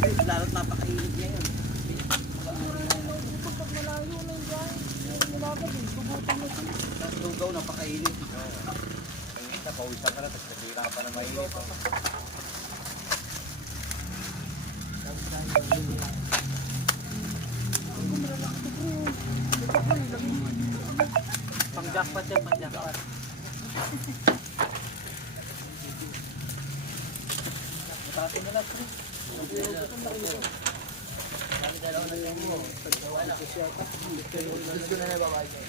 Lalo't napakainit ngayon. Pag malayo na yung dyan, nilagad eh. Subutan mo siya. Tapos lugaw, napakainit. Mainit na, pawisan ka na, tapos nasira ka pa na mainit. Pang-jackpot yan, pang-jackpot. Matapin na lang, pre. Kami dalawa na lang mo. Wala ko siya. Gusto na nababahay niya.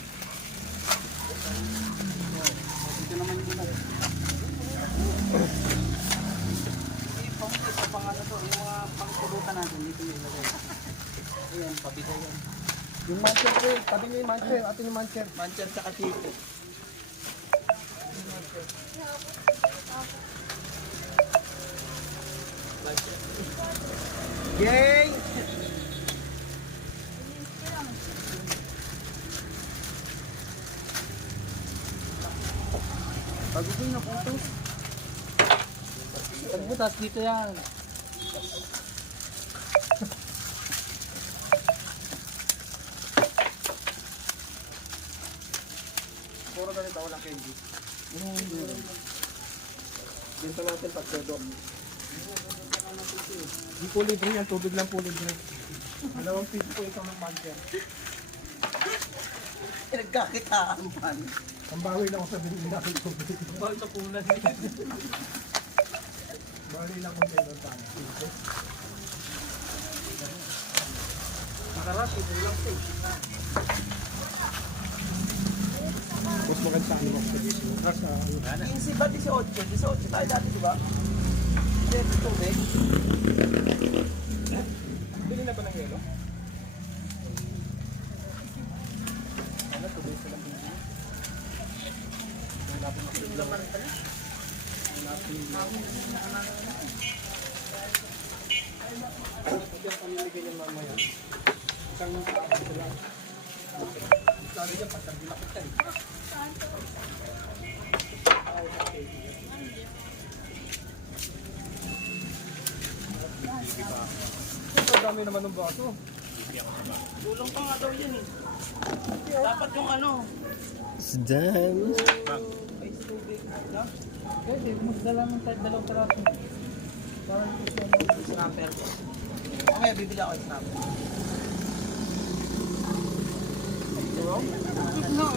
Dito naman yung muna. Ito pang ano to, yung mga pangkulutan natin dito yung lagay. Ayan, pabigay yan. Yung mancher ko, tabi niyo yung mancher, atin yung mancher. Mancher sa kasito. Yay! Pagugol na putos. Pagbutas dito yan. Puro ganito, walang candy. Dito natin pagkedo. Di po libre yan, tubig lang po libre. 2 piso po ito ng mancher. Nagkakitaan man. Ang bawi lang ako sa binili natin tubig. Bawi sa punan. Bawi lang kung kayo tayo. Nakaras, ito lang ito. Mas maganda ano ako sa disyo. Nasa 15 ba 18? 18 tayo dati, di ba? Hindi, tubig. bili na ba ng yelo? Ano, tubig sa lang bili. Yung laman pala. Diyan pamimigay niya mamaya. Isang ito lang. Sabi niya, pagkabilakit tayo. Ito, dami naman ng baso. Tulong pa nga daw yan eh. Dapat yung ano. Damn. Ay, tubig. No? Pwede, magdala ng dalawang peraso. Parang Snapper ko. Mamaya bibili ako yung snapper. no.